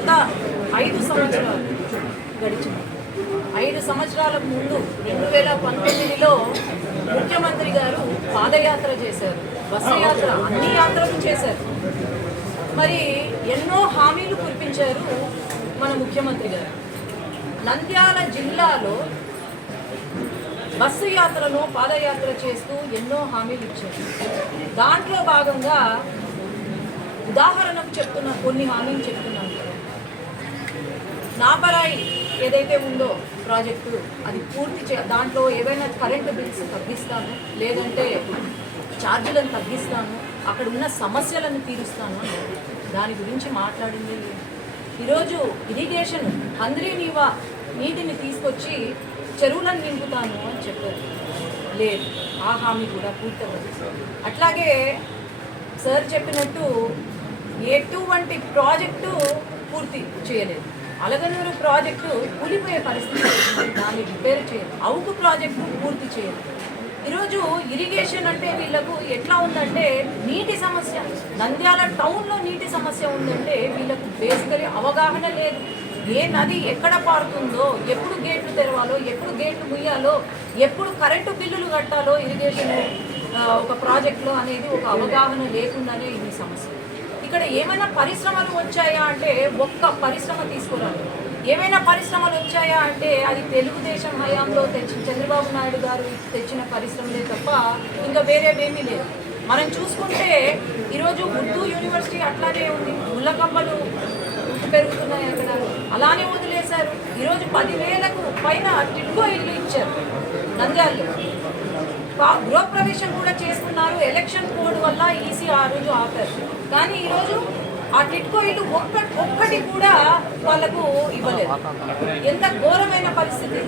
గత 5 సంవత్సరాలు గడిచింది. 5 సంవత్సరాల ముందు 2019లో ముఖ్యమంత్రి గారు పాదయాత్ర చేశారు, బస్సు యాత్ర, అన్ని యాత్రలు చేశారు. మరి ఎన్నో హామీలు కురిపించారు మన ముఖ్యమంత్రి గారు. నంద్యాల జిల్లాలో బస్సు యాత్రలో పాదయాత్ర చేస్తూ ఎన్నో హామీలు ఇచ్చారు. దాంట్లో భాగంగా ఉదాహరణకు చెప్తున్న కొన్ని హామీలు చెప్తున్నాను. నాపరాయి ఏదైతే ఉందో ప్రాజెక్టు అది పూర్తి దాంట్లో ఏవైనా కరెంటు బిల్స్ తగ్గిస్తాను, లేదంటే ఛార్జీలను తగ్గిస్తాను, అక్కడ ఉన్న సమస్యలను తీరుస్తాను. దాని గురించి మాట్లాడింది లేదు. ఈరోజు ఇరిగేషన్ హంద్రీనీవా నీటిని తీసుకొచ్చి చెరువులను నింపుతాను అని చెప్పారు. లేదు, ఆ హామీ కూడా పూర్తవ్వదు. అట్లాగే సార్ చెప్పినట్టు ఎటువంటి ప్రాజెక్టు పూర్తి చేయలేదు. అలగనూరు ప్రాజెక్టు కూలిపోయే పరిస్థితి, దాన్ని రిపేర్ చేయలేదు. అవుకు ప్రాజెక్టు పూర్తి చేయలేదు. ఈరోజు ఇరిగేషన్ అంటే వీళ్ళకు ఎట్లా ఉందంటే నీటి సమస్య, నంద్యాల టౌన్లో నీటి సమస్య ఉందంటే వీళ్ళకు బేసికలీ అవగాహన లేదు. ఏ నది ఎక్కడ పారుతుందో, ఎప్పుడు గేట్లు తెరవాలో, ఎప్పుడు గేట్లు ముయ్యాలో, ఎప్పుడు కరెంటు బిల్లులు కట్టాలో ఇరిగేషన్ ఒక ప్రాజెక్టులో అనేది ఒక అవగాహన లేకుండానే ఇన్ని సమస్యలు. ఇక్కడ ఏమైనా పరిశ్రమలు వచ్చాయా అంటే ఒక్క పరిశ్రమ తీసుకురాలి. ఏమైనా పరిశ్రమలు వచ్చాయా అంటే అది తెలుగుదేశం హయాంలో చంద్రబాబు నాయుడు గారు తెచ్చిన పరిశ్రమలే తప్ప ఇంకా వేరేవేమీ లేదు. మనం చూసుకుంటే ఈరోజు ఉర్దూ యూనివర్సిటీ అట్లానే ఉంది, ముళ్ళకంపలు పెరుగుతున్నాయి అక్కడ, అలానే వదిలేశారు. ఈరోజు 10,000కు పైన టిడ్కో ఇల్లు ఇచ్చారు నంద్యాలలో. గృహప్రవేశం కూడా చేసుకున్నారు. ఎలక్షన్ కోడ్ వల్ల ఈసీ ఆ రోజు ఆపారు. కానీ ఈరోజు ఆ టిడ్కో ఇల్లు ఒక్కటి కూడా వాళ్ళకు ఇవ్వలేదు. ఎంత ఘోరమైన పరిస్థితి.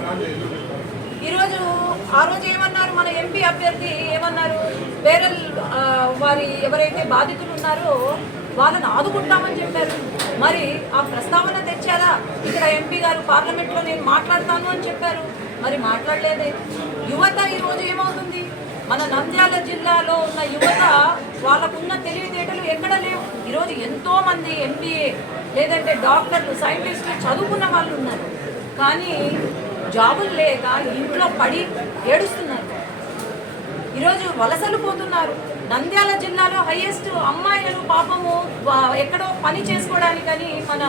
ఈరోజు ఆ రోజు ఏమన్నారు, మన ఎంపీ అభ్యర్థి ఏమన్నారు, వేరే వారి ఎవరైతే బాధితులు ఉన్నారో వాళ్ళని ఆదుకుంటామని చెప్పారు. మరి ఆ ప్రస్తావన తెచ్చారా? ఇక్కడ ఎంపీ గారు పార్లమెంట్లో నేను మాట్లాడతాను అని చెప్పారు, మరి మాట్లాడలేదే. యువత ఈరోజు ఏమవుతుంది, మన నంద్యాల జిల్లాలో ఉన్న యువత వాళ్ళకున్న తెలివితేటలు ఎక్కడ లేవు. ఈరోజు ఎంతోమంది ఎంబీఏ లేదంటే డాక్టర్లు, సైంటిస్టులు చదువుకున్న వాళ్ళు ఉన్నారు, కానీ జాబులు లేక ఇంట్లో పడి ఏడుస్తున్నారు. ఈరోజు వలసలు పోతున్నారు. నంద్యాల జిల్లాలో హైయెస్ట్ అమ్మాయిలను పాపము ఎక్కడో పని చేసుకోవడానికని మన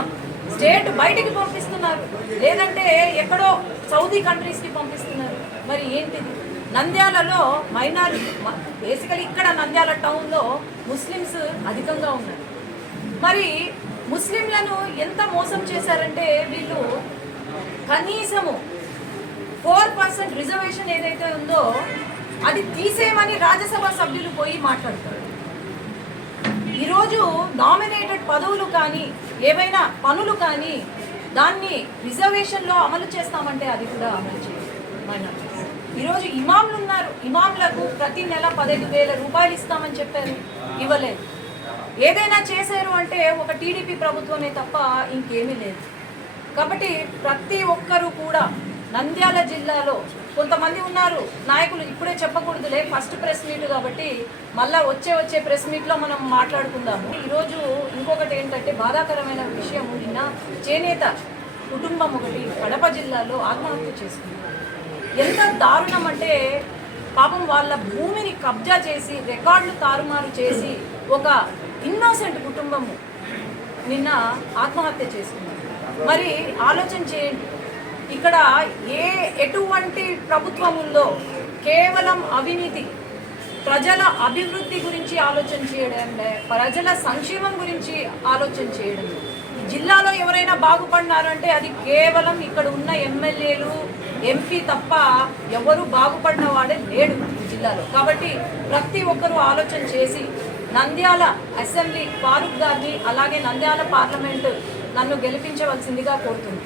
స్టేట్ బయటికి పంపిస్తున్నారు, లేదంటే ఎక్కడో సౌదీ కంట్రీస్కి పంపిస్తున్నారు. మరి ఏంటిది? నంద్యాలలో మైనారిటీ, బేసికలీ ఇక్కడ నంద్యాల టౌన్లో ముస్లిమ్స్ అధికంగా ఉన్నారు. మరి ముస్లింలను ఎంత మోసం చేశారంటే వీళ్ళు కనీసము 4% రిజర్వేషన్ ఏదైతే ఉందో అది తీసేయమని రాజ్యసభ సభ్యులు పోయి మాట్లాడతారు. ఈరోజు నామినేటెడ్ పదవులు కానీ ఏవైనా పనులు కానీ దాన్ని రిజర్వేషన్లో అమలు చేస్తామంటే అది కూడా అమలు చేయమన్నారు. ఈరోజు ఇమాంలు ఉన్నారు, ఇమాంలకు ప్రతి నెల 15,000 రూపాయలు ఇస్తామని చెప్పారు, ఇవ్వలేదు. ఏదైనా చేశారు అంటే ఒక టీడీపీ ప్రభుత్వమే తప్ప ఇంకేమీ లేదు. కాబట్టి ప్రతి ఒక్కరూ కూడా నంద్యాల జిల్లాలో కొంతమంది ఉన్నారు నాయకులు, ఇప్పుడే చెప్పకూడదులే, ఫస్ట్ ప్రెస్ మీట్ కాబట్టి మళ్ళీ వచ్చే ప్రెస్ మీట్లో మనం మాట్లాడుకుందాము. ఈరోజు ఇంకొకటి ఏంటంటే బాధాకరమైన విషయం, నిన్న చేనేత కుటుంబం ఒకటి కడప జిల్లాలో ఆత్మహత్య చేసుకుంది. ఎంత దారుణం అంటే పాపం వాళ్ళ భూమిని కబ్జా చేసి రికార్డులు తారుమారు చేసి ఒక ఇన్నోసెంట్ కుటుంబము నిన్న ఆత్మహత్య చేసుకుంది. మరి ఆలోచన చేయండి, ఇక్కడ ఎటువంటి ప్రభుత్వం ఉందో కేవలం అవినీతి, ప్రజల అభివృద్ధి గురించి ఆలోచన చేయడం, ప్రజల సంక్షేమం గురించి ఆలోచన చేయడం. జిల్లాలో ఎవరైనా బాగుపడినారంటే అది కేవలం ఇక్కడ ఉన్న ఎమ్మెల్యేలు, ఎంపీ తప్ప ఎవరు బాగుపడిన వాడే లేడు ఈ జిల్లాలో. కాబట్టి ప్రతి ఒక్కరూ ఆలోచన చేసి నంద్యాల అసెంబ్లీ ఫారూక్ గారిని అలాగే నంద్యాల పార్లమెంటు నన్ను గెలిపించవలసిందిగా కోరుతుంది.